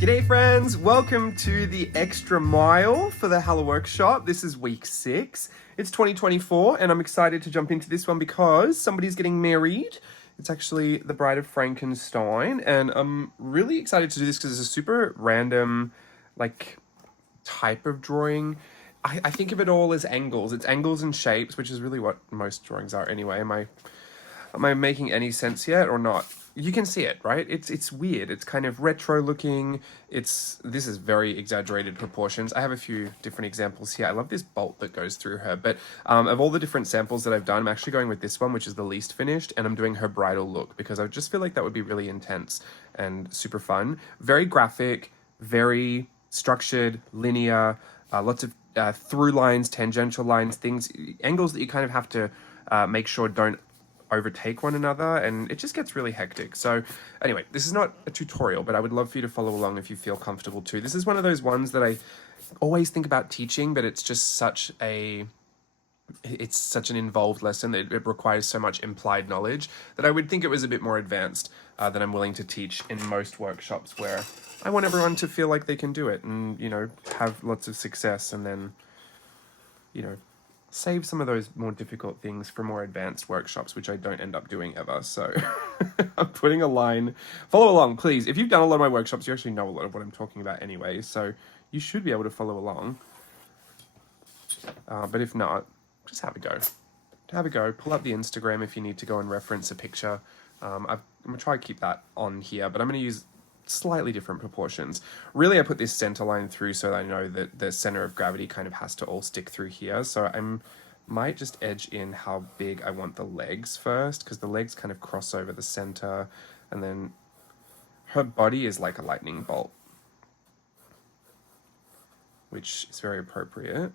G'day friends, welcome to the extra mile for the Halloworkshop. This is week 6. It's 2024 and I'm excited to jump into this one because somebody's getting married. It's actually the Bride of Frankenstein and I'm really excited to do this because it's a super random type of drawing. I think of it all as angles. It's angles and shapes, which is really what most drawings are anyway. Am I making any sense yet or not? You can see it, right? It's weird. It's kind of retro looking. This is very exaggerated proportions. I have a few different examples here. I love this bolt that goes through her, but of all the different samples that I've done, I'm actually going with this one, which is the least finished, and I'm doing her bridal look because I just feel like that would be really intense and super fun. Very graphic, very structured, linear, lots of through lines, tangential lines, angles that you kind of have to make sure don't overtake one another, and it just gets really hectic. So anyway, this is not a tutorial, but I would love for you to follow along if you feel comfortable too. This is one of those ones that I always think about teaching, but it's just such an involved lesson that it requires so much implied knowledge that I would think it was a bit more advanced than I'm willing to teach in most workshops where I want everyone to feel like they can do it and, have lots of success, and then, save some of those more difficult things for more advanced workshops, which I don't end up doing ever. So I'm putting a line. Follow along, please. If you've done a lot of my workshops, you actually know a lot of what I'm talking about anyway, so you should be able to follow along. But if not, just have a go. Have a go. Pull up the Instagram if you need to go and reference a picture. I'm going to try to keep that on here, but I'm going to use slightly different proportions. Really, I put this center line through so that I know that the center of gravity kind of has to all stick through here. So I might just edge in how big I want the legs first, because the legs kind of cross over the center, and then her body is like a lightning bolt, which is very appropriate.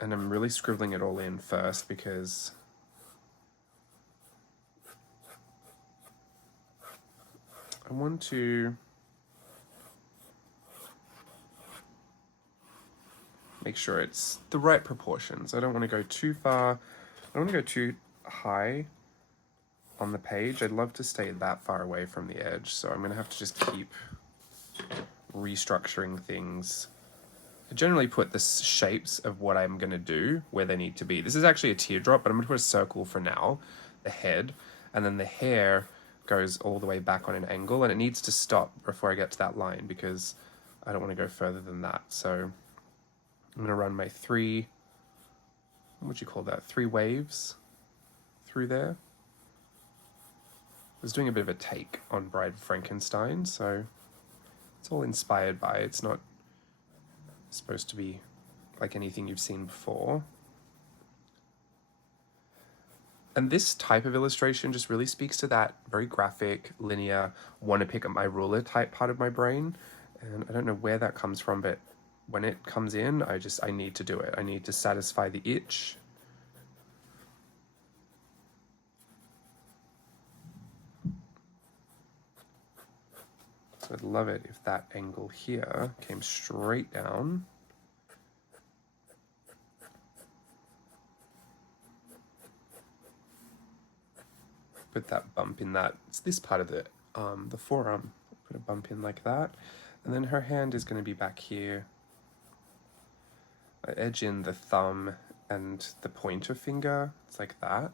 And I'm really scribbling it all in first because I want to make sure it's the right proportions. I don't want to go too far. I don't want to go too high on the page. I'd love to stay that far away from the edge. So I'm going to have to just keep restructuring things. I generally put the shapes of what I'm going to do where they need to be. This is actually a teardrop, but I'm going to put a circle for now, the head, and then the hair goes all the way back on an angle, and it needs to stop before I get to that line because I don't want to go further than that. So I'm going to run my three waves through there. I was doing a bit of a take on Bride of Frankenstein, so it's all inspired by it. It's not supposed to be like anything you've seen before. And this type of illustration just really speaks to that very graphic, linear, want to pick up my ruler type part of my brain. And I don't know where that comes from, but when it comes in, I need to do it. I need to satisfy the itch. So I'd love it if that angle here came straight down. Put that bump in it's this part of the forearm. Put a bump in like that. And then her hand is going to be back here. I edge in the thumb and the pointer finger. It's like that.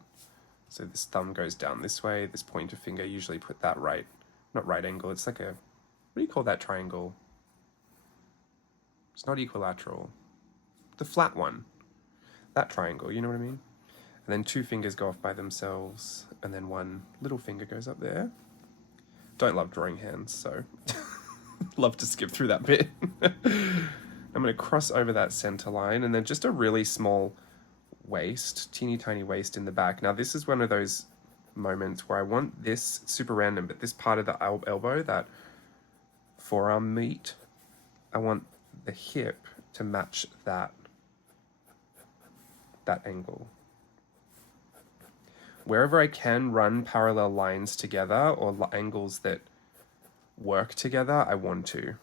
So this thumb goes down this way. This pointer finger, usually put that not right angle. It's like what do you call that triangle? It's not equilateral. The flat one. That triangle, you know what I mean? And then 2 fingers go off by themselves, and then 1 little finger goes up there. Don't love drawing hands, so love to skip through that bit. I'm going to cross over that center line, and then just a really small waist, teeny tiny waist in the back. Now this is one of those moments where I want this super random, but this part of the elbow, that forearm meat, I want the hip to match that angle. Wherever I can run parallel lines together or angles that work together, I want to.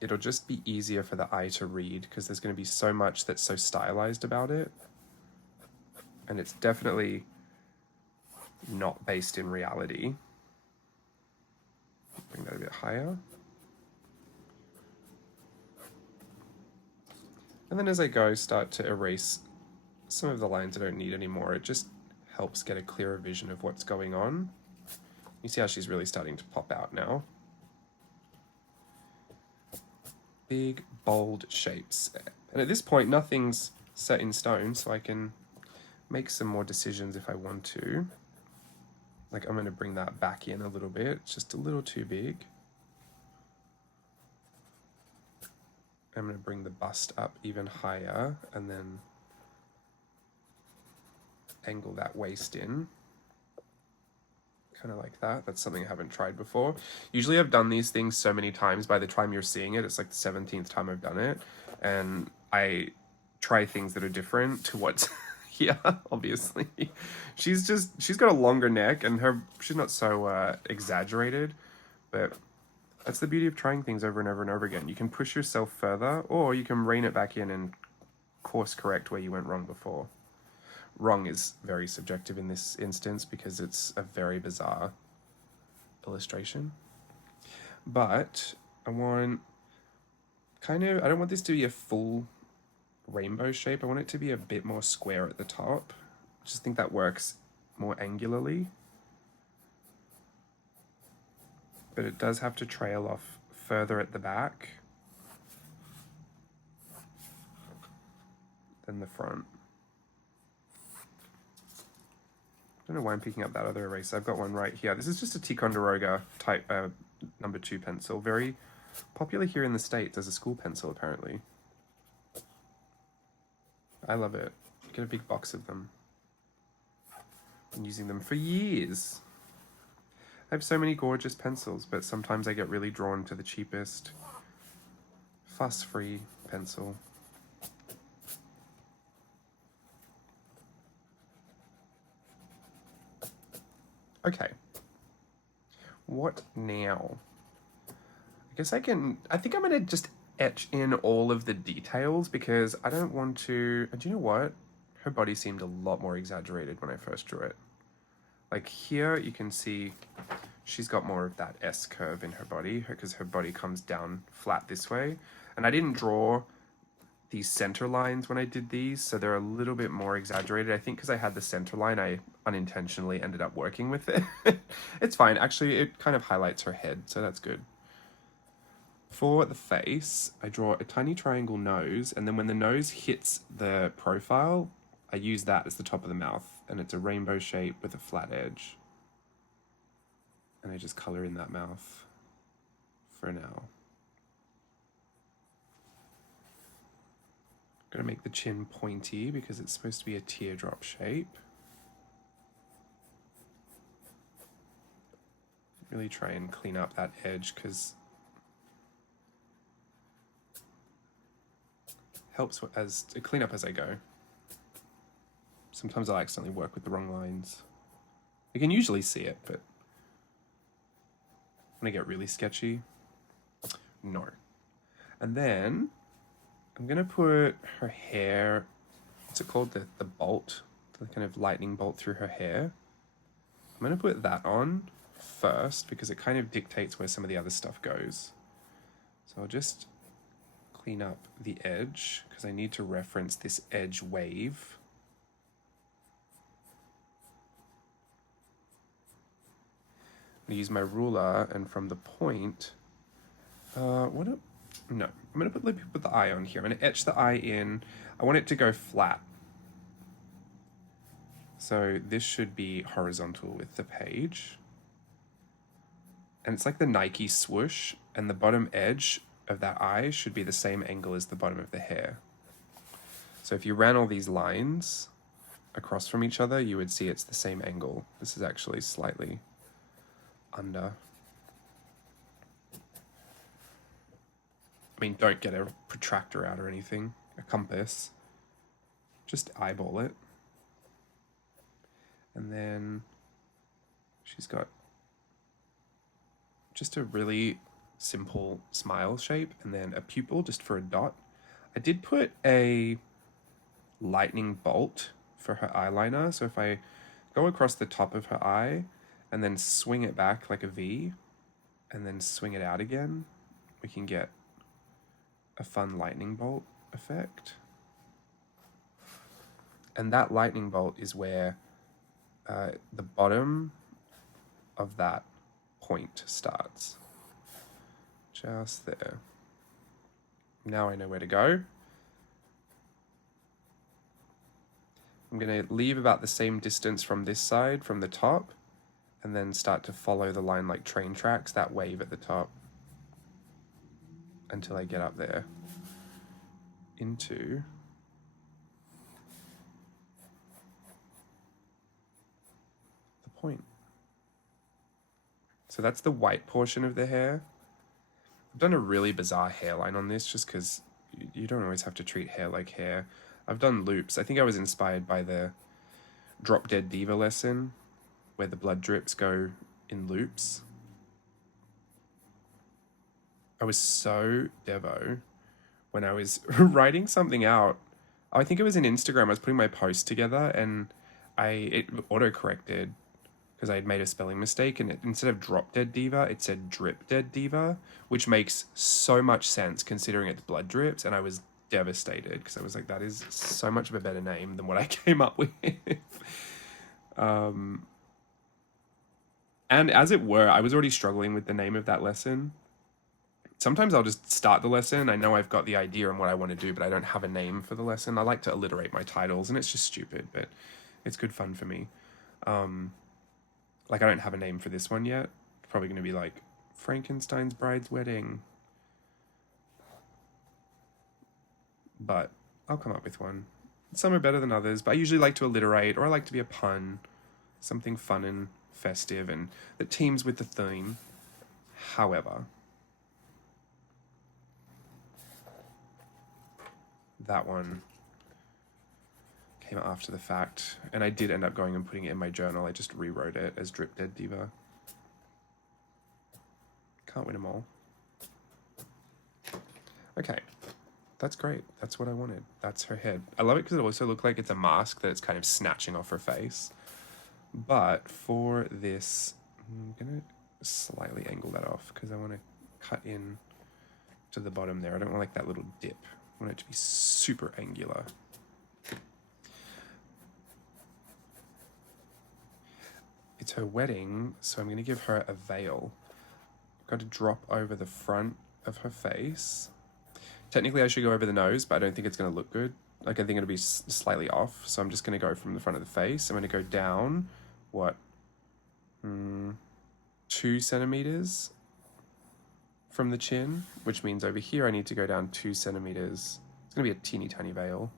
It'll just be easier for the eye to read because there's going to be so much that's so stylized about it. And it's definitely not based in reality. Bring that a bit higher. And then as I go, start to erase some of the lines I don't need anymore. It just helps get a clearer vision of what's going on. You see how she's really starting to pop out now. Big, bold shapes. And at this point, nothing's set in stone, so I can make some more decisions if I want to. Like, I'm going to bring that back in a little bit. It's just a little too big. I'm going to bring the bust up even higher and then angle that waist in. Kind of like that. That's something I haven't tried before. Usually I've done these things so many times, by the time you're seeing it, it's like the 17th time I've done it. And I try things that are different to what's here, obviously. She's got a longer neck and she's not so exaggerated, but that's the beauty of trying things over and over and over again. You can push yourself further, or you can rein it back in and course correct where you went wrong before. Wrong is very subjective in this instance because it's a very bizarre illustration. But I don't want this to be a full rainbow shape. I want it to be a bit more square at the top. I just think that works more angularly. But it does have to trail off further at the back than the front. I don't know why I'm picking up that other eraser. I've got one right here. This is just a Ticonderoga type number 2 pencil. Very popular here in the States as a school pencil, apparently. I love it. Get a big box of them. Been using them for years. I have so many gorgeous pencils, but sometimes I get really drawn to the cheapest, fuss-free pencil. Okay. What now? I think I'm gonna just etch in all of the details because I don't want to, and do you know what? Her body seemed a lot more exaggerated when I first drew it. Like here you can see she's got more of that S curve in her body because her body comes down flat this way. And I didn't draw these center lines when I did these, so they're a little bit more exaggerated. I think because I had the center line, I unintentionally ended up working with it. It's fine. Actually, it kind of highlights her head, so that's good. For the face, I draw a tiny triangle nose, and then when the nose hits the profile, I use that as the top of the mouth, and it's a rainbow shape with a flat edge. And I just color in that mouth for now. I'm gonna make the chin pointy because it's supposed to be a teardrop shape. Really try and clean up that edge because helps to clean up as I go. Sometimes I accidentally work with the wrong lines. You can usually see it, but when I get really sketchy, no. And then I'm gonna put her hair, what's it called? The bolt, the kind of lightning bolt through her hair. I'm gonna put that on first because it kind of dictates where some of the other stuff goes. So I'll just clean up the edge because I need to reference this edge wave. I'm gonna use my ruler and from the point, no, I'm gonna put the eye on here. I'm gonna etch the eye in. I want it to go flat. So this should be horizontal with the page. And it's like the Nike swoosh, and the bottom edge of that eye should be the same angle as the bottom of the hair. So if you ran all these lines across from each other, you would see it's the same angle. This is actually slightly under. I mean, don't get a protractor out or anything, a compass. Just eyeball it. And then she's got just a really simple smile shape and then a pupil just for a dot. I did put a lightning bolt for her eyeliner. So if I go across the top of her eye and then swing it back like a V, and then swing it out again, we can get a fun lightning bolt effect. And that lightning bolt is where the bottom of that point starts. Just there. Now I know where to go. I'm going to leave about the same distance from this side, from the top, and then start to follow the line like train tracks, that wave at the top, until I get up there into the point. So that's the white portion of the hair. I've done a really bizarre hairline on this just because you don't always have to treat hair like hair. I've done loops. I think I was inspired by the Drop Dead Diva lesson where the blood drips go in loops. I was so devo when I was writing something out. I think it was in Instagram. I was putting my post together and it auto-corrected because I had made a spelling mistake, and instead of Drop Dead Diva, it said Drip Dead Diva, which makes so much sense considering it's blood drips, and I was devastated because I was like, that is so much of a better name than what I came up with. And as it were, I was already struggling with the name of that lesson. Sometimes I'll just start the lesson. I know I've got the idea and what I want to do, but I don't have a name for the lesson. I like to alliterate my titles, and it's just stupid, but it's good fun for me. Like, I don't have a name for this one yet. It's probably going to be like Frankenstein's Bride's Wedding. But I'll come up with one. Some are better than others, but I usually like to alliterate, or I like to be a pun. Something fun and festive and that teams with the theme. However, that one came after the fact, and I did end up going and putting it in my journal. I just rewrote it as Drip Dead Diva. Can't win them all. Okay, that's great. That's what I wanted. That's her head. I love it because it also looks like it's a mask that it's kind of snatching off her face. But for this, I'm gonna slightly angle that off because I want to cut in to the bottom there. I don't want like that little dip. I want it to be super angular. It's her wedding, so I'm going to give her a veil. I've got to drop over the front of her face. Technically, I should go over the nose, but I don't think it's going to look good. Like, I think it'll be slightly off, so I'm just going to go from the front of the face. I'm going to go down, 2 centimeters from the chin, which means over here I need to go down 2 centimeters. It's going to be a teeny tiny veil.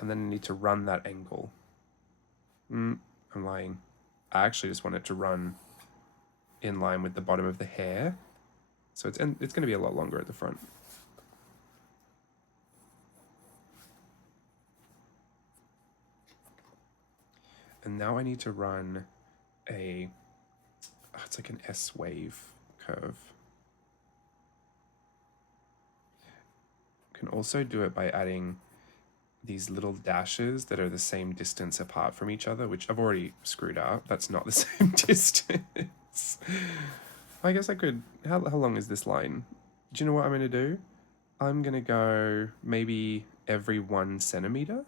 And then I need to run that angle. I'm lying. I actually just want it to run in line with the bottom of the hair. So it's going to be a lot longer at the front. And now I need to run it's like an S-wave curve. You can also do it by adding these little dashes that are the same distance apart from each other, which I've already screwed up. That's not the same distance. I guess I could, how long is this line? Do you know what I'm going to do? I'm going to go maybe every 1 centimeter.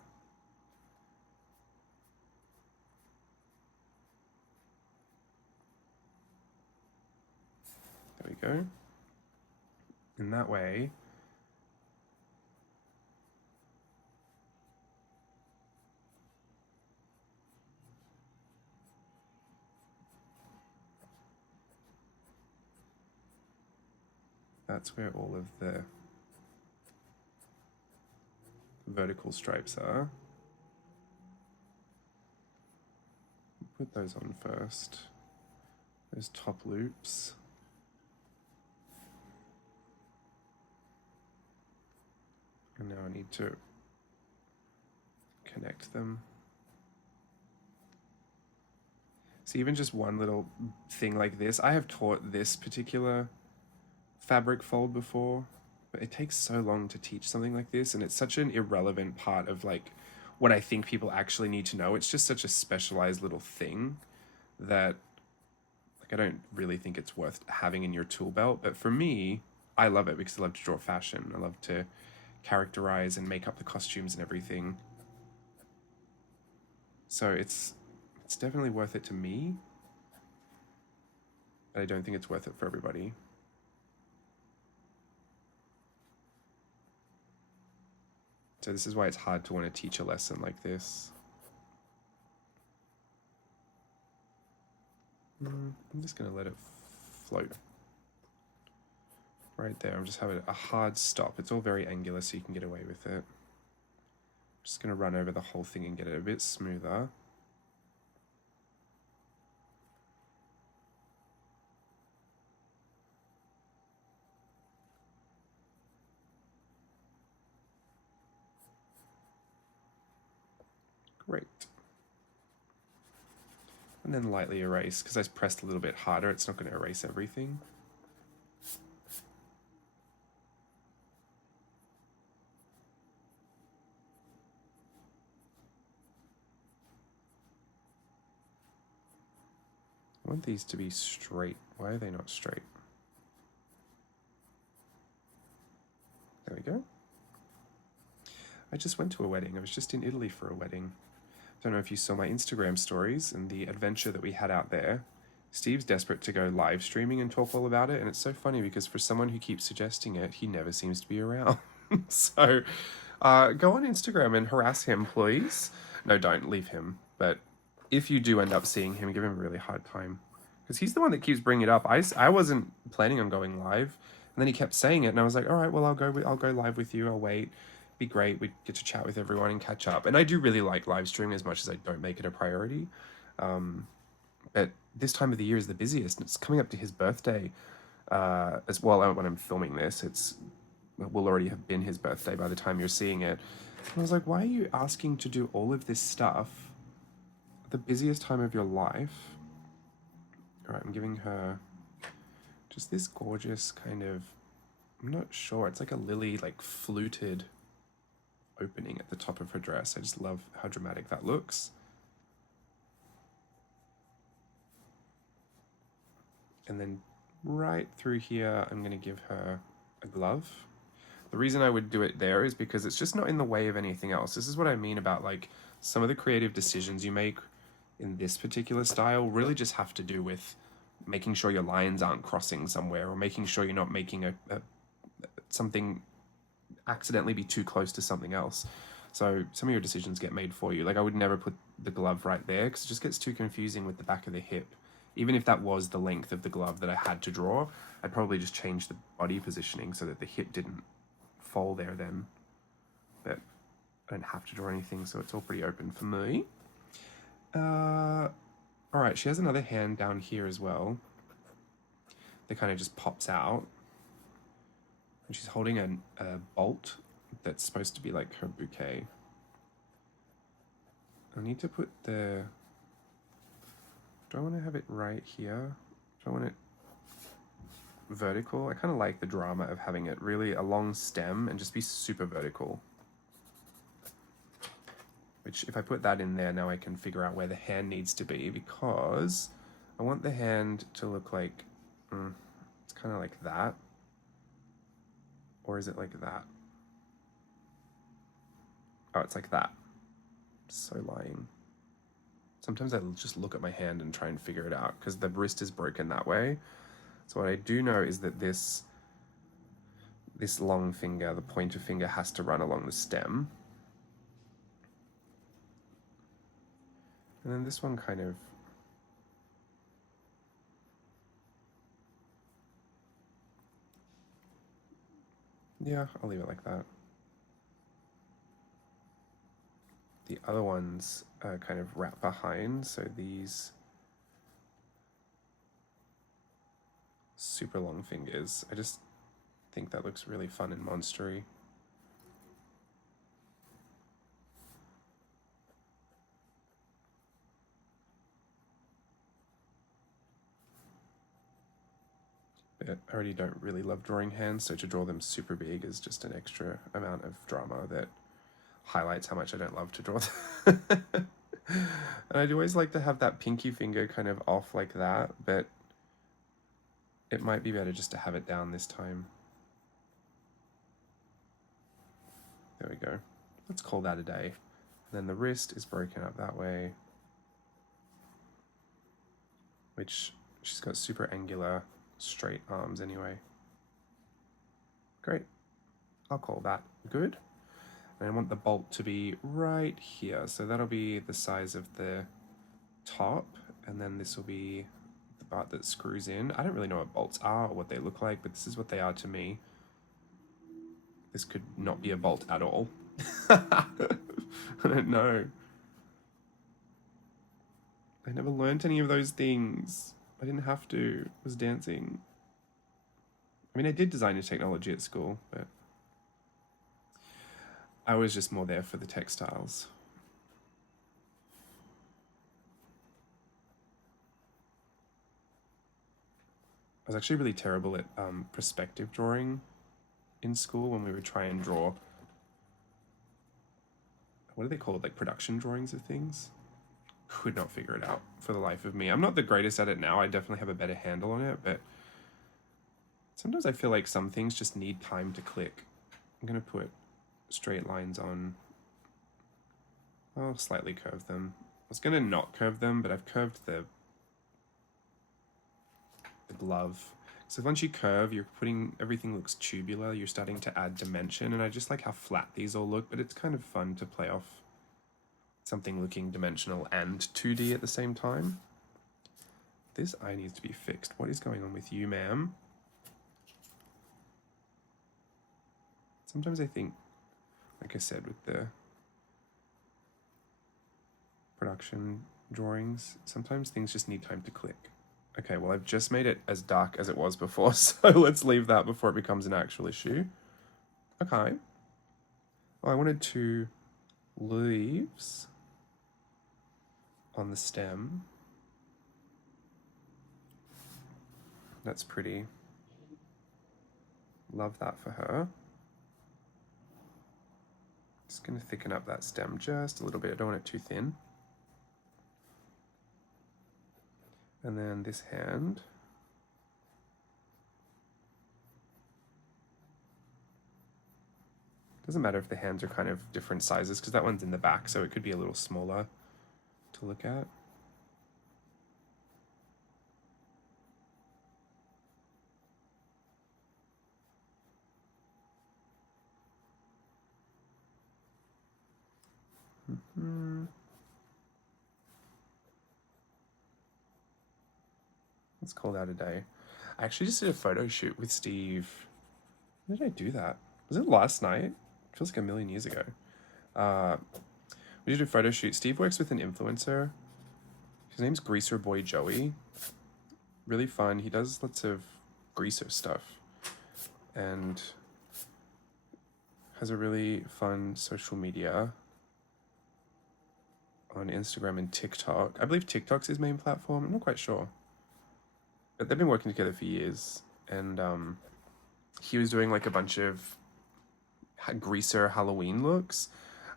There we go. And that way, that's where all of the vertical stripes are. Put those on first. Those top loops. And now I need to connect them. So even just one little thing like this, I have taught this particular fabric fold before, but it takes so long to teach something like this, and it's such an irrelevant part of like what I think people actually need to know. It's just such a specialized little thing that like I don't really think it's worth having in your tool belt, but for me, I love it because I love to draw fashion. I love to characterize and make up the costumes and everything. So it's definitely worth it to me, but I don't think it's worth it for everybody. So this is why it's hard to want to teach a lesson like this. I'm just going to let it float. Right there, I'm just having a hard stop. It's all very angular, so you can get away with it. I'm just going to run over the whole thing and get it a bit smoother. Great. And then lightly erase, because I pressed a little bit harder, it's not going to erase everything. I want these to be straight. Why are they not straight? There we go. I just went to a wedding. I was just in Italy for a wedding. I don't know if you saw my Instagram stories and the adventure that we had out there. Steve's desperate to go live streaming and talk all about it, and it's so funny because for someone who keeps suggesting it, he never seems to be around. So go on Instagram and harass him, please. No, don't leave him. But if you do end up seeing him, give him a really hard time. Because he's the one that keeps bringing it up. I wasn't planning on going live, and then he kept saying it, and I was like, all right, well, I'll go live with you. I'll wait. Be great. We'd get to chat with everyone and catch up. And I do really like live streaming as much as I don't make it a priority. But this time of the year is the busiest. It's coming up to his birthday as well. When I'm filming this, it will already have been his birthday by the time you're seeing it. And I was like, why are you asking to do all of this stuff at the busiest time of your life? All right, I'm giving her just this gorgeous kind of, I'm not sure, it's like a lily, like fluted opening at the top of her dress. I just love how dramatic that looks. And then right through here, I'm going to give her a glove. The reason I would do it there is because it's just not in the way of anything else. This is what I mean about like some of the creative decisions you make in this particular style really just have to do with making sure your lines aren't crossing somewhere, or making sure you're not making something accidentally be too close to something else. So some of your decisions get made for you. Like I would never put the glove right there because it just gets too confusing with the back of the hip. Even if that was the length of the glove that I had to draw, I'd probably just change the body positioning so that the hip didn't fall there then. But I don't have to draw anything, so it's all pretty open for me. All right, she has another hand down here as well that kind of just pops out. And she's holding a bolt that's supposed to be like her bouquet. I need to put the... Do I want to have it right here? Do I want it vertical? I kind of like the drama of having it really a long stem and just be super vertical. Which, if I put that in there, now I can figure out where the hand needs to be, because I want the hand to look like, it's kind of like that. Or is it like that? Oh, it's like that. So lying. Sometimes I just look at my hand and try and figure it out because the wrist is broken that way. So what I do know is that this long finger, the pointer finger, has to run along the stem. And then this one kind of... Yeah, I'll leave it like that. The other ones kind of wrap behind, so these super long fingers. I just think that looks really fun and monstery. But I already don't really love drawing hands, so to draw them super big is just an extra amount of drama that highlights how much I don't love to draw them. And I'd always like to have that pinky finger kind of off like that, but it might be better just to have it down this time. There we go. Let's call that a day. And then the wrist is broken up that way, which she's got super angular, straight arms anyway. Great. I'll call that good. And I want the bolt to be right here. So that'll be the size of the top, and then this will be the part that screws in. I don't really know what bolts are or what they look like, but this is what they are to me. This could not be a bolt at all. I don't know. I never learned any of those things. I didn't have to. I was dancing. I mean, I did design and technology at school, but I was just more there for the textiles. I was actually really terrible at perspective drawing in school when we would try and draw, what are they called, like production drawings of things? Could not figure it out for the life of me. I'm not the greatest at it now. I definitely have a better handle on it, but sometimes I feel like some things just need time to click. I'm going to put straight lines on. I'll slightly curve them. I was going to not curve them, but I've curved the glove. So once you curve, you're putting, everything looks tubular. You're starting to add dimension, and I just like how flat these all look, but it's kind of fun to play off something looking dimensional and 2D at the same time. This eye needs to be fixed. What is going on with you, ma'am? Sometimes I think, like I said, with the production drawings, sometimes things just need time to click. Okay, well, I've just made it as dark as it was before, so let's leave that before it becomes an actual issue. Okay. Oh, I wanted 2 leaves on the stem. That's pretty. Love that for her. Just going to thicken up that stem just a little bit. I don't want it too thin. And then this hand. Doesn't matter if the hands are kind of different sizes, because that one's in the back, so it could be a little smaller to look at. Let's call that a day. I actually just did a photo shoot with Steve. When did I do that? Was it last night? It feels like a million years ago. We did a photo shoot. Steve works with an influencer. His name's Greaser Boy Joey. Really fun. He does lots of greaser stuff and has a really fun social media on Instagram and TikTok. I believe TikTok's his main platform. I'm not quite sure. But they've been working together for years. And he was doing like a bunch of greaser Halloween looks.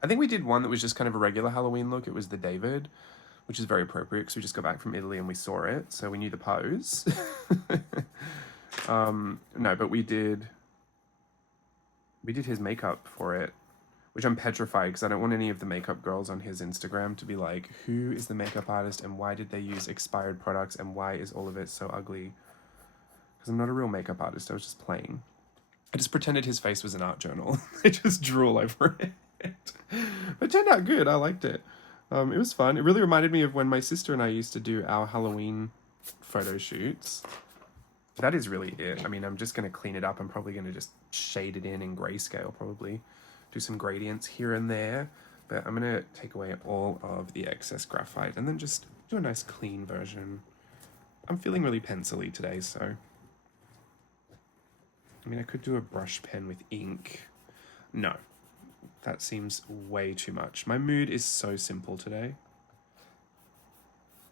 I think we did one that was just kind of a regular Halloween look. It was the David, which is very appropriate because we just got back from Italy and we saw it, so we knew the pose. No, but we did his makeup for it, which I'm petrified because I don't want any of the makeup girls on his Instagram to be like, who is the makeup artist and why did they use expired products and why is all of it so ugly? Because I'm not a real makeup artist. I was just playing. I just pretended his face was an art journal. I just drew all over it. But it turned out good. I liked it. It was fun. It really reminded me of when my sister and I used to do our Halloween photo shoots. That is really it. I mean, I'm just going to clean it up. I'm probably going to just shade it in grayscale, probably. Do some gradients here and there. But I'm going to take away all of the excess graphite and then just do a nice clean version. I'm feeling really pencil-y today, so... I mean, I could do a brush pen with ink. No, that seems way too much. My mood is so simple today.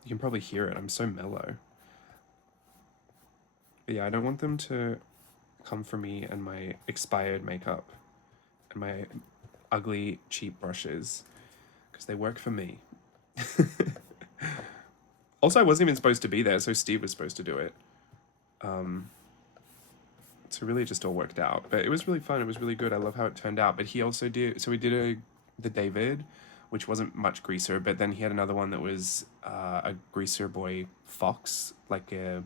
You can probably hear it. I'm so mellow. But yeah, I don't want them to come for me and my expired makeup and my ugly, cheap brushes because they work for me. Also, I wasn't even supposed to be there, so Steve was supposed to do it. So really it just all worked out. But it was really fun. It was really good. I love how it turned out. But he also did, so we did the David, which wasn't much greaser, but then he had another one that was a greaser boy fox, like a,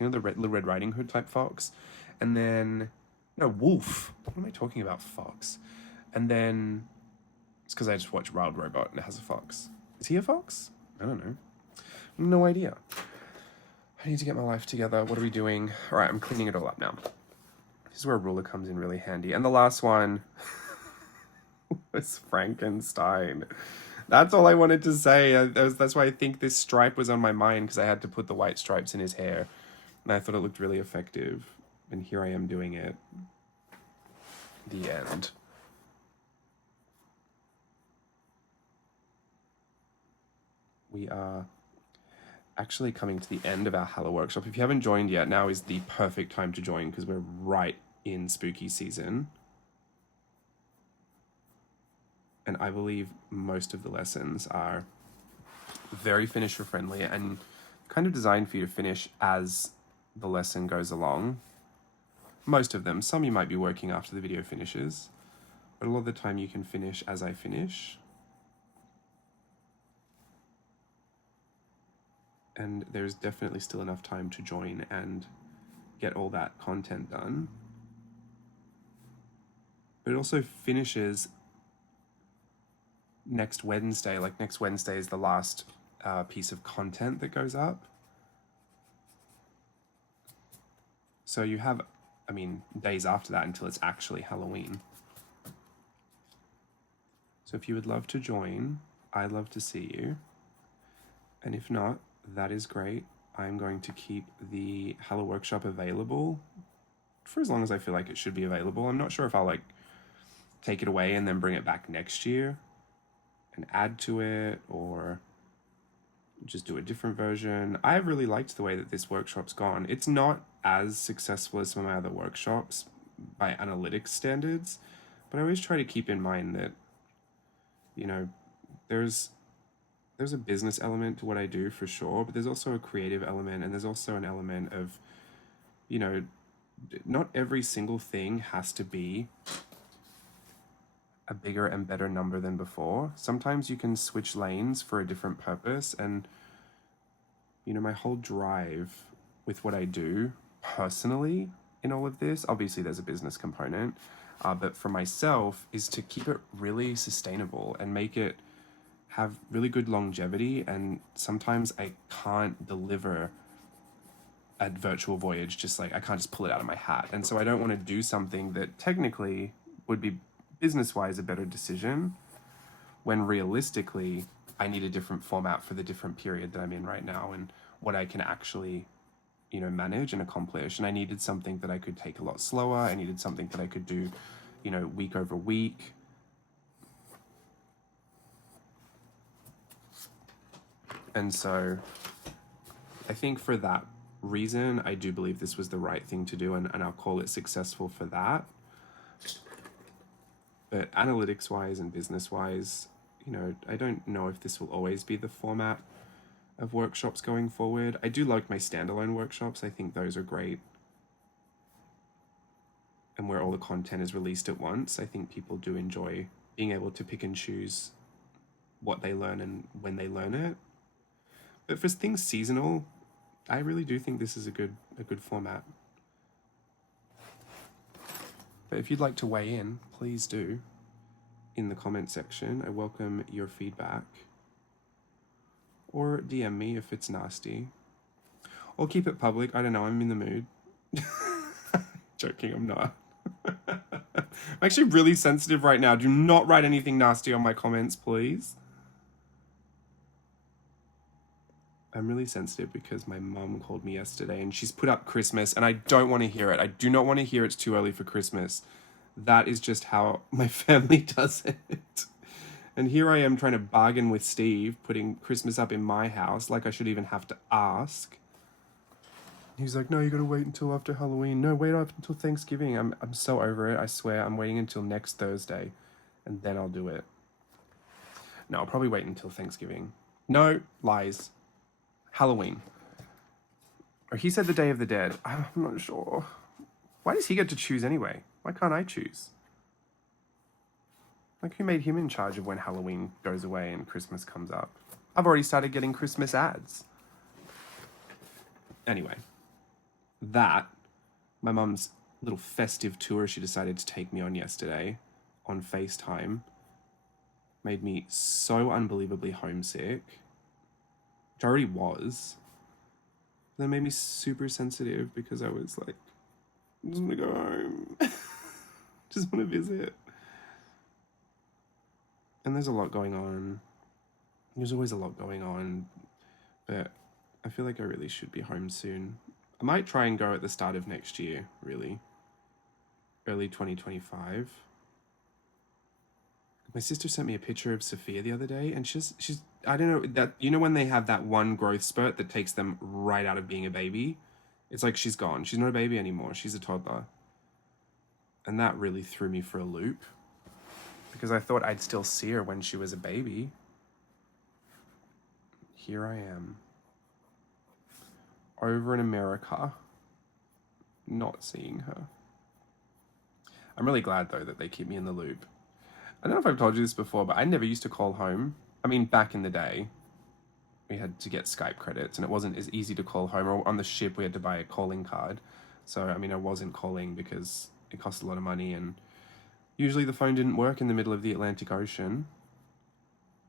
you know, the Red Riding Hood type fox. And then, no, wolf. What am I talking about? Fox. And then, it's because I just watched Wild Robot and it has a fox. Is he a fox? I don't know. No idea. I need to get my life together. What are we doing? All right, I'm cleaning it all up now. This is where a ruler comes in really handy. And the last one was Frankenstein. That's all I wanted to say. That's why I think this stripe was on my mind, because I had to put the white stripes in his hair. And I thought it looked really effective. And here I am doing it. The end. We are actually coming to the end of our Halloworkshop. If you haven't joined yet, now is the perfect time to join, because we're right in spooky season. And I believe most of the lessons are very finisher friendly and kind of designed for you to finish as the lesson goes along. Most of them. Some you might be working after the video finishes, but a lot of the time you can finish as I finish. And there's definitely still enough time to join and get all that content done. But it also finishes next Wednesday. Like next Wednesday is the last piece of content that goes up. So you have, I mean, days after that until it's actually Halloween. So if you would love to join, I'd love to see you. And if not, that is great. I'm going to keep the Halloworkshop available for as long as I feel like it should be available. I'm not sure if I'll like take it away and then bring it back next year and add to it, or just do a different version. I really liked the way that this workshop's gone. It's not as successful as some of my other workshops by analytics standards, but I always try to keep in mind that, you know, there's a business element to what I do for sure, but there's also a creative element, and there's also an element of, you know, not every single thing has to be a bigger and better number than before. Sometimes you can switch lanes for a different purpose. And, you know, my whole drive with what I do personally in all of this, obviously there's a business component, but for myself is to keep it really sustainable and make it have really good longevity. And sometimes I can't deliver a virtual voyage, just like I can't just pull it out of my hat. And so I don't want to do something that technically would be business-wise a better decision, when realistically I need a different format for the different period that I'm in right now and what I can actually, you know, manage and accomplish. And I needed something that I could take a lot slower. I needed something that I could do, you know, week over week. And so I think for that reason, I do believe this was the right thing to do, and I'll call it successful for that. But analytics-wise and business-wise, you know, I don't know if this will always be the format of workshops going forward. I do like my standalone workshops. I think those are great. And where all the content is released at once, I think people do enjoy being able to pick and choose what they learn and when they learn it. But for things seasonal, I really do think this is a good format. But if you'd like to weigh in, please do in the comment section. I welcome your feedback. Or DM me if it's nasty. Or keep it public. I don't know, I'm in the mood. Joking, I'm not. I'm actually really sensitive right now. Do not write anything nasty on my comments, please. I'm really sensitive because my mum called me yesterday and she's put up Christmas, and I don't want to hear it. I do not want to hear it's too early for Christmas. That is just how my family does it. And here I am trying to bargain with Steve, putting Christmas up in my house, like I should even have to ask. He's like, no, you gotta wait until after Halloween. No, wait up until Thanksgiving. I'm so over it, I swear. I'm waiting until next Thursday, and then I'll do it. No, I'll probably wait until Thanksgiving. No, lies. Halloween. Or he said the Day of the Dead. I'm not sure. Why does he get to choose anyway? Why can't I choose? Like, who made him in charge of when Halloween goes away and Christmas comes up? I've already started getting Christmas ads. Anyway, my mum's little festive tour she decided to take me on yesterday on FaceTime made me so unbelievably homesick, which I already was. That made me super sensitive because I was like, I just want to go home. Just want to visit. And there's a lot going on. There's always a lot going on, but I feel like I really should be home soon. I might try and go at the start of next year, really. Early 2025. My sister sent me a picture of Sophia the other day, and she's I don't know, that, you know when they have that one growth spurt that takes them right out of being a baby? It's like she's gone. She's not a baby anymore. She's a toddler. And that really threw me for a loop, because I thought I'd still see her when she was a baby. Here I am, over in America, not seeing her. I'm really glad, though, that they keep me in the loop. I don't know if I've told you this before, but I never used to call home. I mean, back in the day, we had to get Skype credits, and it wasn't as easy to call home. Or on the ship, we had to buy a calling card. So, I mean, I wasn't calling because it cost a lot of money, and usually the phone didn't work in the middle of the Atlantic Ocean.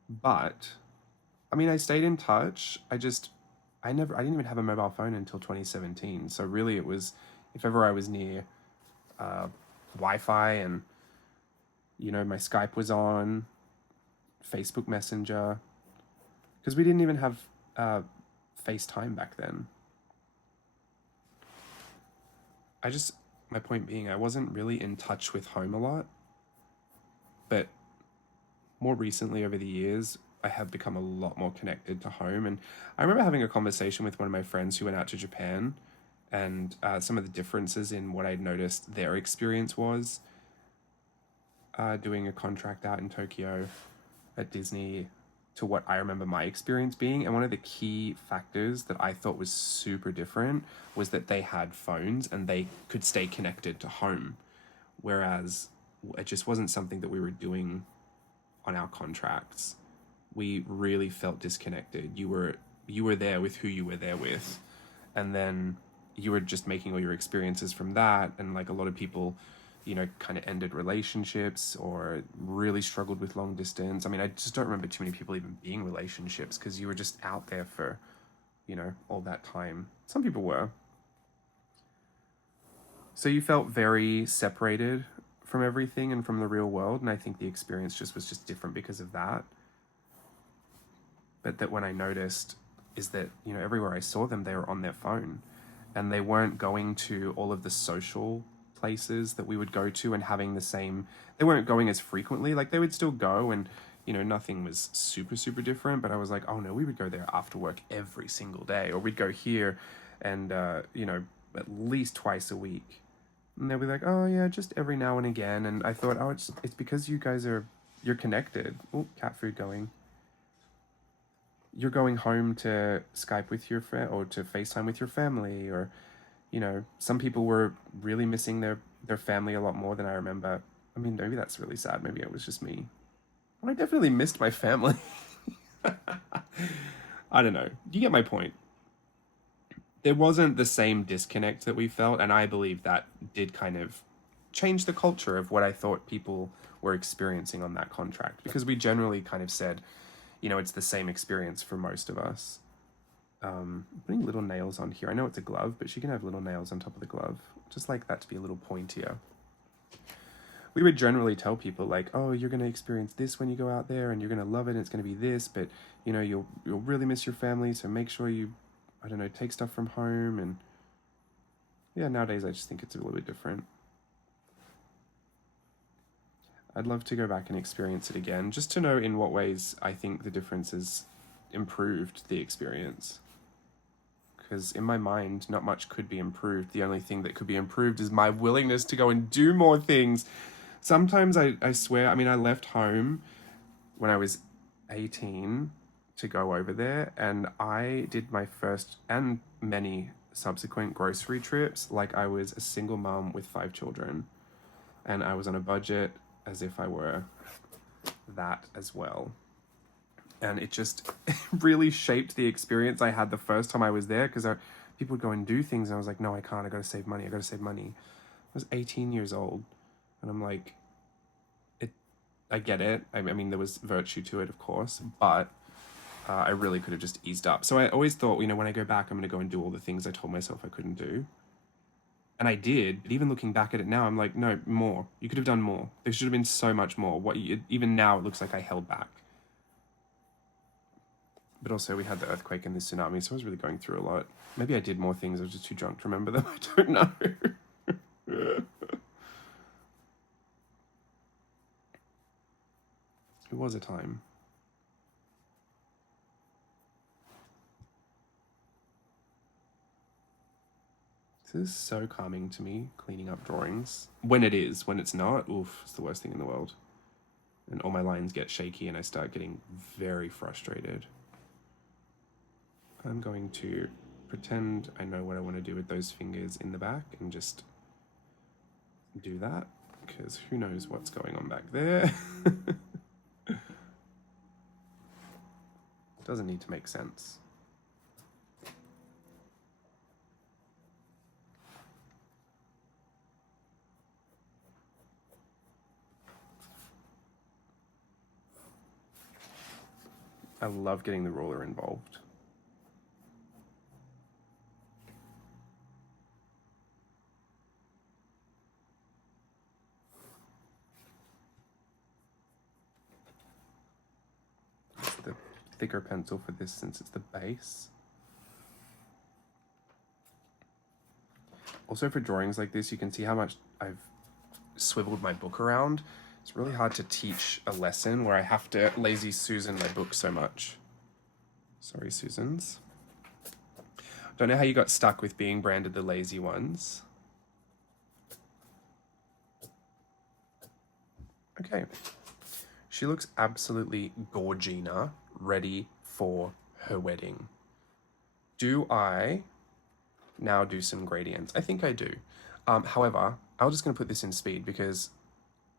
But, I mean, I stayed in touch. I didn't even have a mobile phone until 2017. So really it was, if ever I was near Wi-Fi and, you know, my Skype was on, Facebook Messenger, because we didn't even have FaceTime back then. My point being, I wasn't really in touch with home a lot, but more recently over the years, I have become a lot more connected to home. And I remember having a conversation with one of my friends who went out to Japan, and some of the differences in what I'd noticed their experience was doing a contract out in Tokyo at Disney to what I remember my experience being. And one of the key factors that I thought was super different was that they had phones and they could stay connected to home, whereas it just wasn't something that we were doing on our contracts. We really felt disconnected. You were there with who you were there with, and then you were just making all your experiences from that. And like a lot of people, you know, kind of ended relationships or really struggled with long distance. I mean, I just don't remember too many people even being relationships, because you were just out there for, you know, all that time. Some people were. So you felt very separated from everything and from the real world, and I think the experience was just different because of that. But that when I noticed is that, you know, everywhere I saw them, they were on their phone, and they weren't going to all of the social places that we would go to and having the same, they weren't going as frequently. Like, they would still go, and, you know, nothing was super, super different, but I was like, oh no, we would go there after work every single day, or we'd go here and, you know, at least twice a week. And they'll be like, oh yeah, just every now and again. And I thought, oh, it's because you guys you're connected. Oh, cat food going. You're going home to Skype with your friend or to FaceTime with your family, or, you know, some people were really missing their family a lot more than I remember. I mean, maybe that's really sad. Maybe it was just me. I definitely missed my family. I don't know. You get my point. There wasn't the same disconnect that we felt, and I believe that did kind of change the culture of what I thought people were experiencing on that contract, because we generally kind of said, you know, it's the same experience for most of us. Putting little nails on here. I know it's a glove, but she can have little nails on top of the glove. Just like that to be a little pointier. We would generally tell people like, oh, you're going to experience this when you go out there, and you're going to love it, and it's going to be this, but, you know, you'll really miss your family, so make sure you, I don't know, take stuff from home. And yeah, nowadays I just think it's a little bit different. I'd love to go back and experience it again, just to know in what ways I think the differences improved the experience. Because in my mind, not much could be improved. The only thing that could be improved is my willingness to go and do more things. Sometimes I swear, I mean, I left home when I was 18 to go over there, and I did my first and many subsequent grocery trips like I was a single mom with 5 children, and I was on a budget as if I were that as well. And it just really shaped the experience I had the first time I was there, because people would go and do things and I was like, no, I can't, I gotta save money, I gotta save money. I was 18 years old and I'm like, I get it. I mean, there was virtue to it, of course, but I really could have just eased up. So I always thought, you know, when I go back, I'm going to go and do all the things I told myself I couldn't do. And I did, but even looking back at it now, I'm like, no, more. You could have done more. There should have been so much more. Even now, it looks like I held back. But also, we had the earthquake and the tsunami, so I was really going through a lot. Maybe I did more things. I was just too drunk to remember them. I don't know. It was a time. This is so calming to me, cleaning up drawings. When it is. When it's not, oof, it's the worst thing in the world. And all my lines get shaky and I start getting very frustrated. I'm going to pretend I know what I want to do with those fingers in the back and just do that, because who knows what's going on back there. Doesn't need to make sense. I love getting the ruler involved. It's the thicker pencil for this since it's the base. Also for drawings like this, you can see how much I've swiveled my book around. It's really hard to teach a lesson where I have to lazy Susan my book so much. Sorry, Susans. Don't know how you got stuck with being branded the lazy ones. Okay. She looks absolutely gorgina, ready for her wedding. Do I now do some gradients? I think I do. However, I'm just going to put this in speed because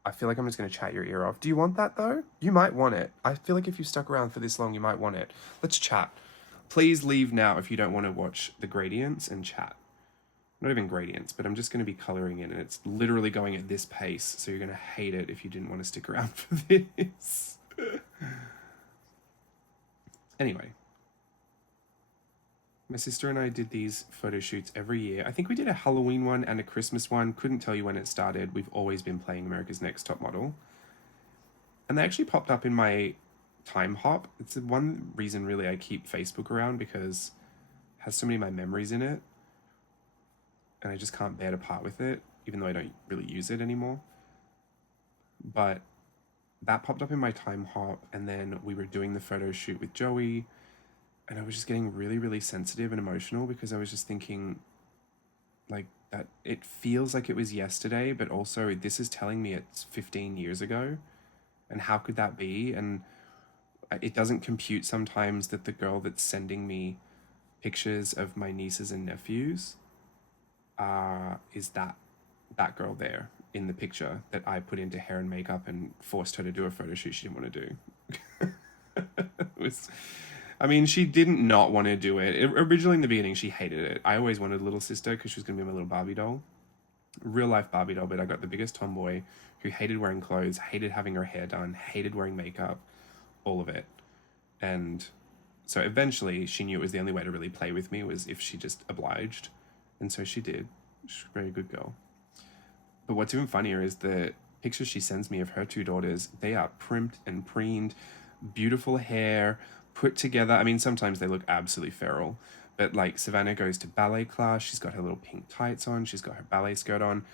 I feel like I'm just going to chat your ear off. Do you want that though? You might want it. I feel like if you stuck around for this long, you might want it. Let's chat. Please leave now if you don't want to watch the gradients and chat. Not even gradients, but I'm just going to be coloring in, and it's literally going at this pace, so you're going to hate it if you didn't want to stick around for this. Anyway. My sister and I did these photo shoots every year. I think we did a Halloween one and a Christmas one. Couldn't tell you when it started. We've always been playing America's Next Top Model. And they actually popped up in my time hop. It's the one reason really I keep Facebook around, because it has so many of my memories in it. And I just can't bear to part with it, even though I don't really use it anymore. But that popped up in my time hop, and then we were doing the photo shoot with Joey. And I was just getting really, really sensitive and emotional, because I was just thinking, like, that it feels like it was yesterday, but also this is telling me it's 15 years ago. And how could that be? And it doesn't compute sometimes that the girl that's sending me pictures of my nieces and nephews is that girl there in the picture that I put into hair and makeup and forced her to do a photo shoot she didn't want to do. It was... I mean, she didn't not want to do it. Originally in the beginning, she hated it. I always wanted a little sister because she was going to be my little Barbie doll. Real life Barbie doll, but I got the biggest tomboy who hated wearing clothes, hated having her hair done, hated wearing makeup, all of it. And so eventually she knew it was the only way to really play with me was if she just obliged. And so she did. She's a very good girl. But what's even funnier is the pictures she sends me of her 2 daughters. They are primped and preened, beautiful hair, put together. I mean, sometimes they look absolutely feral, but like Savannah goes to ballet class. She's got her little pink tights on. She's got her ballet skirt on.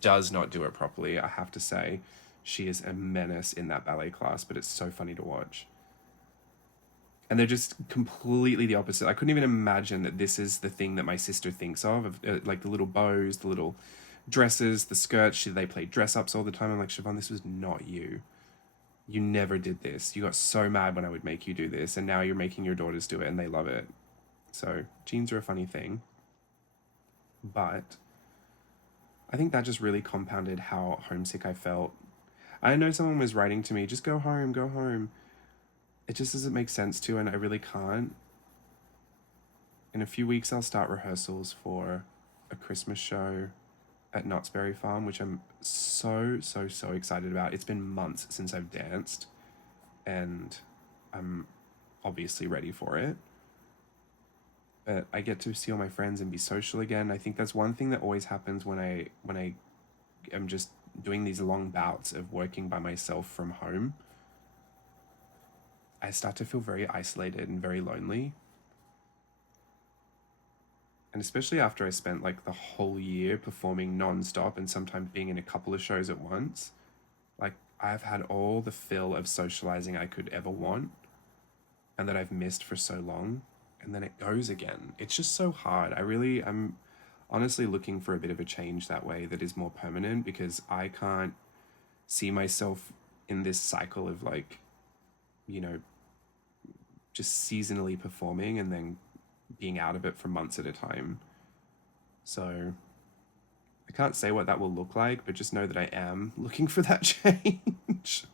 Does not do it properly, I have to say. She is a menace in that ballet class, but it's so funny to watch. And they're just completely the opposite. I couldn't even imagine that this is the thing that my sister thinks of like the little bows, the little dresses, the skirts. They play dress-ups all the time. I'm like, Siobhan, this was not you. You never did this. You got so mad when I would make you do this, and now you're making your daughters do it and they love it. So genes are a funny thing. But I think that just really compounded how homesick I felt. I know someone was writing to me, just go home, go home. It just doesn't make sense to, and I really can't. In a few weeks, I'll start rehearsals for a Christmas show at Knott's Berry Farm, which I'm so excited about. It's been months since I've danced, and I'm obviously ready for it. But I get to see all my friends and be social again. I think that's one thing that always happens when I am just doing these long bouts of working by myself from home. I start to feel very isolated and very lonely. And especially after I spent like the whole year performing non-stop and sometimes being in a couple of shows at once, like I've had all the fill of socializing I could ever want and that I've missed for so long. And then it goes again. It's just so hard. I'm honestly looking for a bit of a change that way that is more permanent, because I can't see myself in this cycle of like, you know, just seasonally performing and then being out of it for months at a time. So I can't say what that will look like, but just know that I am looking for that change.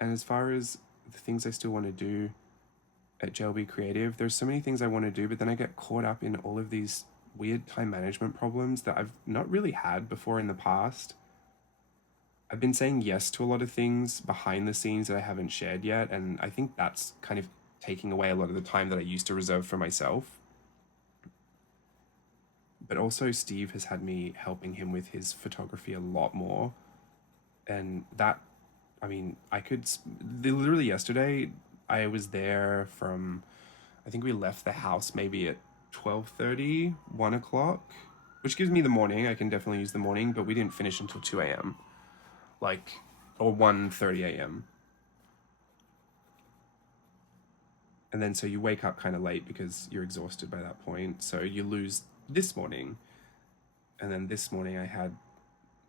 And as far as the things I still want to do at jlbCREATIVE, there's so many things I want to do, but then I get caught up in all of these weird time management problems that I've not really had before in the past. I've been saying yes to a lot of things behind the scenes that I haven't shared yet, and I think that's kind of taking away a lot of the time that I used to reserve for myself. But also Steve has had me helping him with his photography a lot more, and that, I mean, literally yesterday, I was there from, I think we left the house maybe at 12:30, 1 o'clock, which gives me the morning. I can definitely use the morning, but we didn't finish until 2 a.m. Or 1:30 a.m. And then so you wake up kind of late because you're exhausted by that point. So you lose this morning. And then this morning I had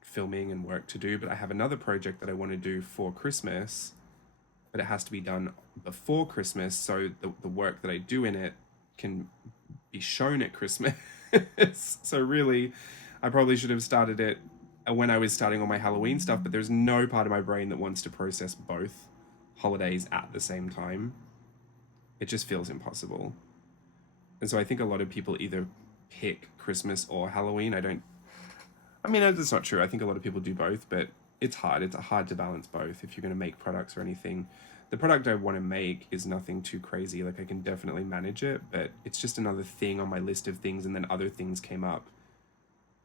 filming and work to do, but I have another project that I want to do for Christmas, but it has to be done before Christmas, so the work that I do in it can be shown at Christmas. So really, I probably should have started it when I was starting all my Halloween stuff, but there's no part of my brain that wants to process both holidays at the same time. It just feels impossible. And so I think a lot of people either pick Christmas or Halloween. I mean, that's not true. I think a lot of people do both, but it's hard. It's hard to balance both if you're going to make products or anything. The product I want to make is nothing too crazy. Like, I can definitely manage it, but it's just another thing on my list of things, and then other things came up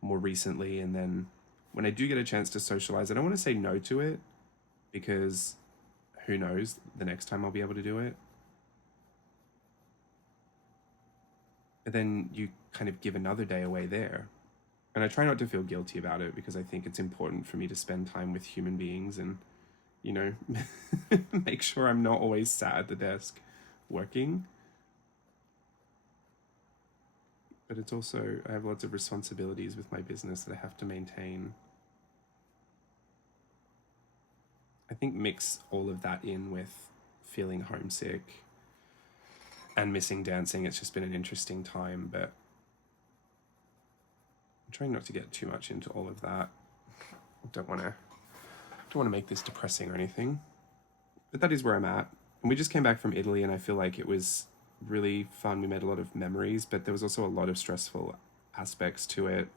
more recently. And then when I do get a chance to socialize, I don't want to say no to it, because who knows the next time I'll be able to do it. But then you kind of give another day away there. And I try not to feel guilty about it, because I think it's important for me to spend time with human beings and, you know, make sure I'm not always sat at the desk working. But it's also, I have lots of responsibilities with my business that I have to maintain. I think mix all of that in with feeling homesick and missing dancing. It's just been an interesting time, but I'm trying not to get too much into all of that. I don't want to make this depressing or anything, but that is where I'm at. And we just came back from Italy, and I feel like it was really fun. We made a lot of memories, but there was also a lot of stressful aspects to it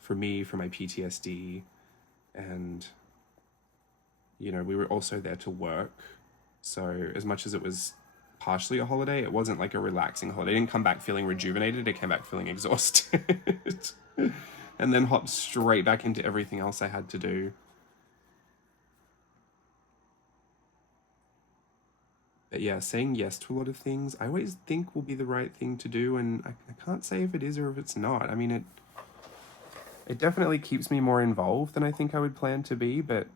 for me, for my PTSD. And, you know, we were also there to work. So as much as it was partially a holiday, it wasn't like a relaxing holiday. I didn't come back feeling rejuvenated. I came back feeling exhausted. And then hopped straight back into everything else I had to do. But yeah, saying yes to a lot of things, I always think will be the right thing to do, and I can't say if it is or if it's not. I mean, it definitely keeps me more involved than I think I would plan to be, but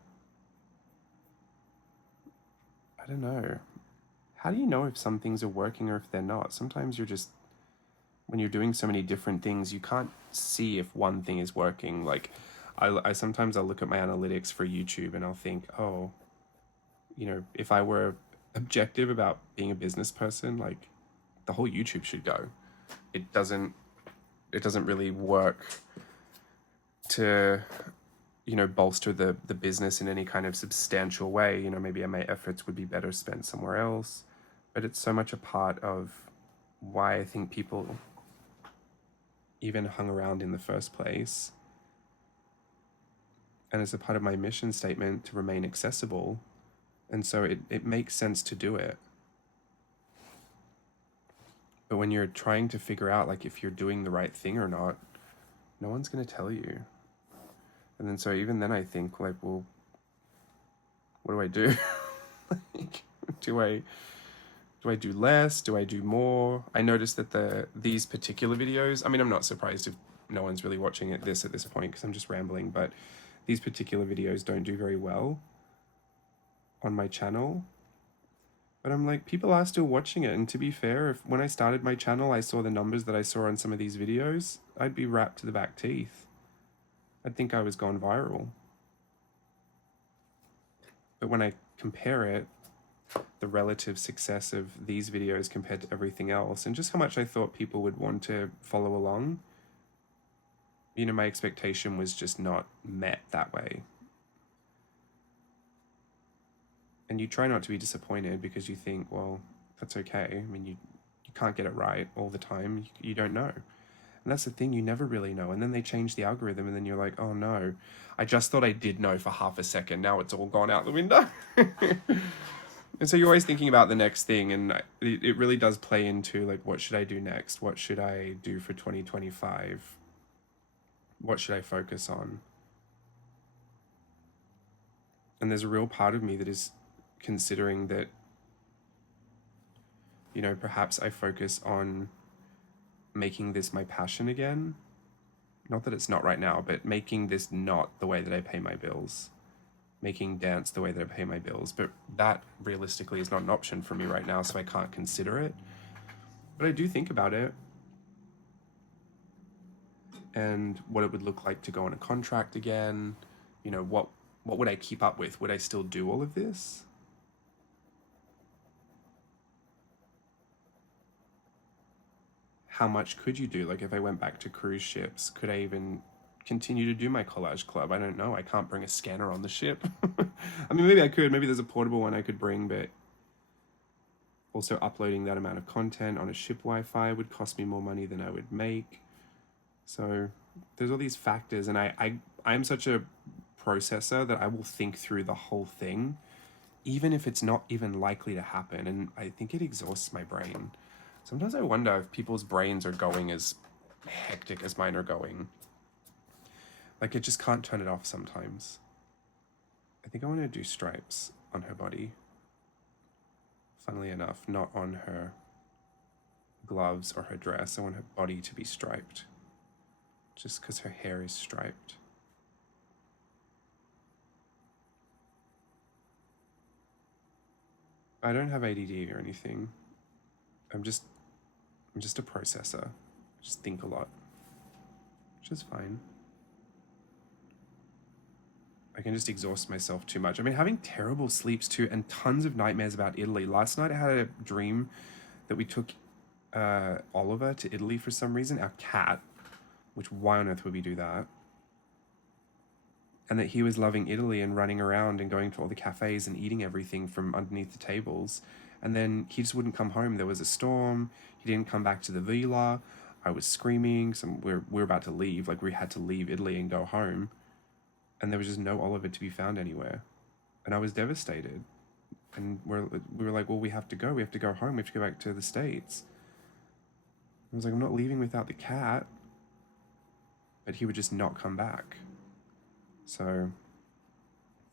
I don't know. How do you know if some things are working or if they're not? Sometimes when you're doing so many different things, you can't see if one thing is working. Like, I sometimes I'll look at my analytics for YouTube and I'll think, oh, you know, if I were objective about being a business person, like, the whole YouTube should go. It doesn't really work to, you know, bolster the business in any kind of substantial way. You know, maybe my efforts would be better spent somewhere else, but it's so much a part of why I think people even hung around in the first place. And it's a part of my mission statement to remain accessible. And so it makes sense to do it. But when you're trying to figure out like if you're doing the right thing or not, no one's going to tell you. And then so even then I think like, well, what do I do? Like, do I do less? Do I do more? I noticed that these particular videos, I mean, I'm not surprised if no one's really watching this at this point because I'm just rambling, but these particular videos don't do very well on my channel. But I'm like, people are still watching it. And to be fair, if when I started my channel, I saw the numbers that I saw on some of these videos, I'd be wrapped to the back teeth. I'd think I was gone viral. But when I compare it, the relative success of these videos compared to everything else, and just how much I thought people would want to follow along, you know, my expectation was just not met that way. And you try not to be disappointed because you think, well, that's okay. I mean, you can't get it right all the time. You don't know. And that's the thing, you never really know. And then they change the algorithm and then you're like, oh no, I just thought I did know for half a second. Now it's all gone out the window. And so you're always thinking about the next thing. And it really does play into like, what should I do next? What should I do for 2025? What should I focus on? And there's a real part of me that is considering that, you know, perhaps I focus on making this my passion again. Not that it's not right now, but making this not the way that I pay my bills. Making dance the way that I pay my bills. But that realistically is not an option for me right now, so I can't consider it. But I do think about it. And what it would look like to go on a contract again. You know, what would I keep up with? Would I still do all of this? How much could you do? Like if I went back to cruise ships, could I even continue to do my collage club? I don't know. I can't bring a scanner on the ship. I mean, maybe I could. Maybe there's a portable one I could bring, but also uploading that amount of content on a ship Wi-Fi would cost me more money than I would make. So there's all these factors, and I'm such a processor that I will think through the whole thing, even if it's not even likely to happen. And I think it exhausts my brain. Sometimes I wonder if people's brains are going as hectic as mine are going. Like, it just can't turn it off sometimes. I think I want to do stripes on her body. Funnily enough, not on her gloves or her dress. I want her body to be striped. Just because her hair is striped. I don't have ADD or anything. I'm just a processor. I just think a lot, which is fine. I can just exhaust myself too much. I've been having terrible sleeps too, and tons of nightmares about Italy. Last night I had a dream that we took Oliver to Italy for some reason, our cat, which why on earth would we do that? And that he was loving Italy and running around and going to all the cafes and eating everything from underneath the tables. And then he just wouldn't come home. There was a storm. He didn't come back to the villa. I was screaming. We're about to leave. Like, we had to leave Italy and go home. And there was just no Oliver to be found anywhere. And I was devastated. And we were like, well, we have to go. We have to go home. We have to go back to the States. I was like, I'm not leaving without the cat. But he would just not come back. So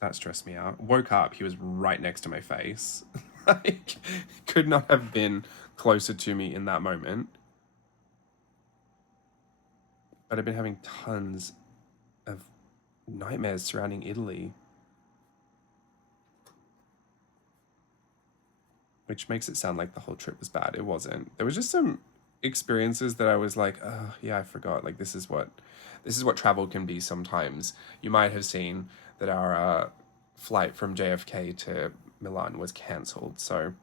that stressed me out. Woke up, he was right next to my face. Like, could not have been closer to me in that moment. But I've been having tons of nightmares surrounding Italy, which makes it sound like the whole trip was bad. It wasn't. There was just some experiences that I was like, oh yeah, I forgot. Like, this is what travel can be sometimes. You might have seen that our flight from JFK to Milan was cancelled. So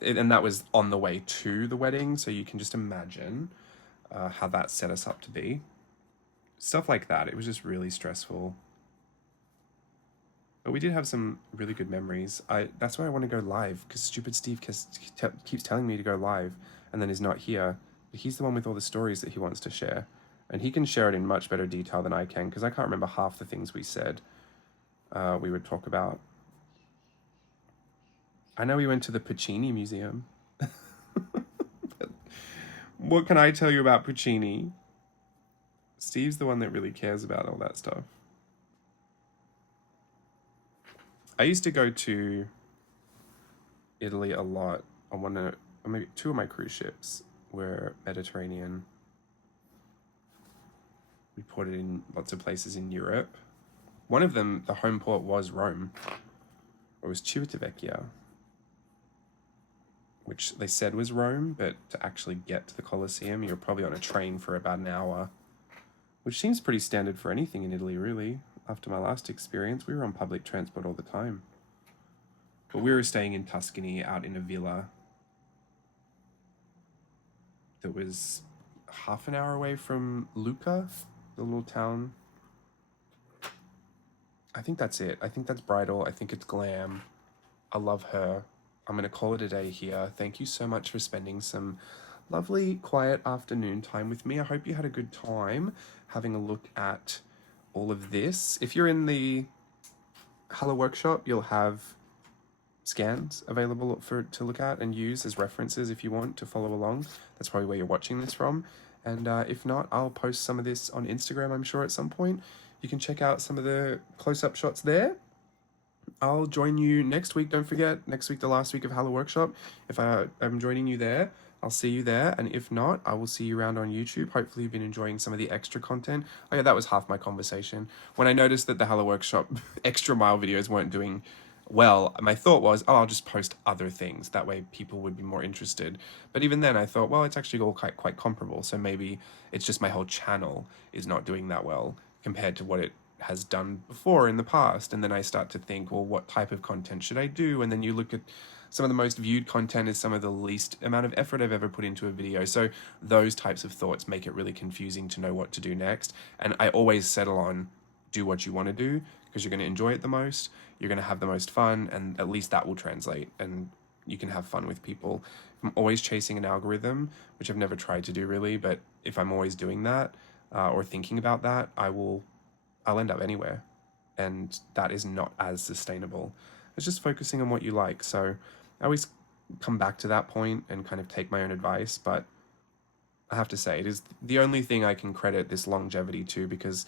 and that was on the way to the wedding, so you can just imagine how that set us up to be. Stuff like that. It was just really stressful. But we did have some really good memories. That's why I want to go live, because stupid Steve keeps telling me to go live and then he's not here. But he's the one with all the stories that he wants to share. And he can share it in much better detail than I can, because I can't remember half the things we said we would talk about. I know we went to the Puccini Museum. What can I tell you about Puccini? Steve's the one that really cares about all that stuff. I used to go to Italy a lot on or maybe two of my cruise ships were Mediterranean. We ported in lots of places in Europe. One of them, the home port, was Rome. It was Civitavecchia, which they said was Rome, but to actually get to the Colosseum, you're probably on a train for about an hour, which seems pretty standard for anything in Italy, really. After my last experience, we were on public transport all the time. But we were staying in Tuscany out in a villa that was half an hour away from Lucca, the little town. I think that's it. I think that's bridal. I think it's glam. I love her. I'm going to call it a day here. Thank you so much for spending some lovely, quiet afternoon time with me. I hope you had a good time having a look at all of this. If you're in the Halloworkshop, you'll have scans available to look at and use as references if you want to follow along. That's probably where you're watching this from. And if not, I'll post some of this on Instagram, I'm sure, at some point. You can check out some of the close-up shots there. I'll join you next week. Don't forget, next week, the last week of Halloworkshop. If I'm joining you there, I'll see you there. And if not, I will see you around on YouTube. Hopefully you've been enjoying some of the extra content. Oh yeah, that was half my conversation. When I noticed that the Halloworkshop extra mile videos weren't doing well, my thought was, oh, I'll just post other things. That way people would be more interested. But even then I thought, well, it's actually all quite comparable. So maybe it's just my whole channel is not doing that well compared to what it has done before in the past. And then I start to think, well, what type of content should I do? And then you look at some of the most viewed content is some of the least amount of effort I've ever put into a video. So those types of thoughts make it really confusing to know what to do next. And I always settle on do what you want to do, because you're going to enjoy it the most, you're going to have the most fun, and at least that will translate and you can have fun with people. If I'm always chasing an algorithm, which I've never tried to do really, but if I'm always doing that or thinking about that, I'll end up anywhere, and that is not as sustainable. It's just focusing on what you like. So I always come back to that point and kind of take my own advice, but I have to say it is the only thing I can credit this longevity to, because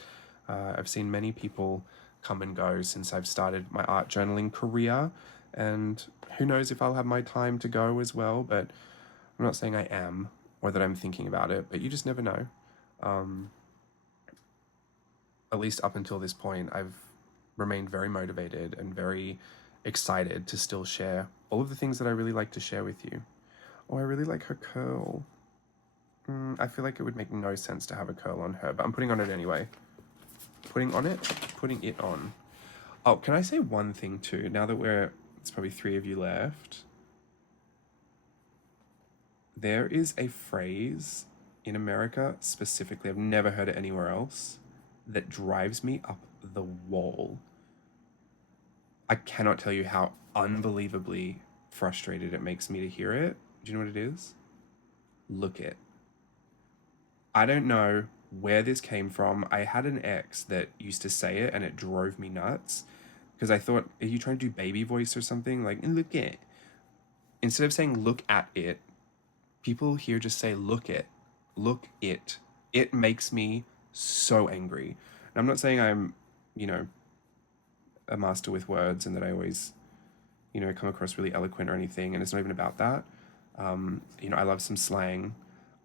I've seen many people come and go since I've started my art journaling career, and who knows if I'll have my time to go as well. But I'm not saying I am, or that I'm thinking about it, but you just never know. At least up until this point, I've remained very motivated and very excited to still share all of the things that I really like to share with you. Oh, I really like her curl. I feel like it would make no sense to have a curl on her, but I'm putting on it anyway. Putting it on. Oh, can I say one thing too? Now that it's probably 3 of you left. There is a phrase in America specifically, I've never heard it anywhere else, that drives me up the wall. I cannot tell you how unbelievably frustrated it makes me to hear it. Do you know what it is? Look it. I don't know where this came from. I had an ex that used to say it and it drove me nuts, because I thought, are you trying to do baby voice or something? Like, look it. Instead of saying look at it, people here just say look it. Look it. It makes me so angry. And I'm not saying I'm, a master with words and that I always, come across really eloquent or anything, and it's not even about that. I love some slang.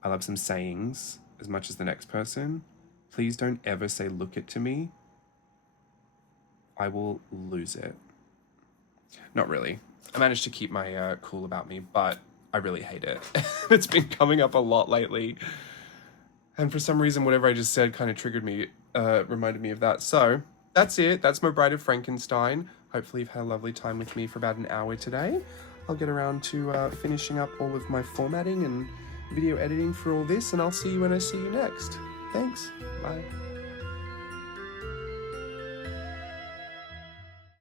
I love some sayings as much as the next person. Please don't ever say look it to me. I will lose it. Not really. I managed to keep my cool about me, but I really hate it. It's been coming up a lot lately. And for some reason, whatever I just said kind of triggered me, reminded me of that. So that's it. That's my Bride of Frankenstein. Hopefully you've had a lovely time with me for about an hour today. I'll get around to finishing up all of my formatting and video editing for all this, and I'll see you when I see you next. Thanks. Bye.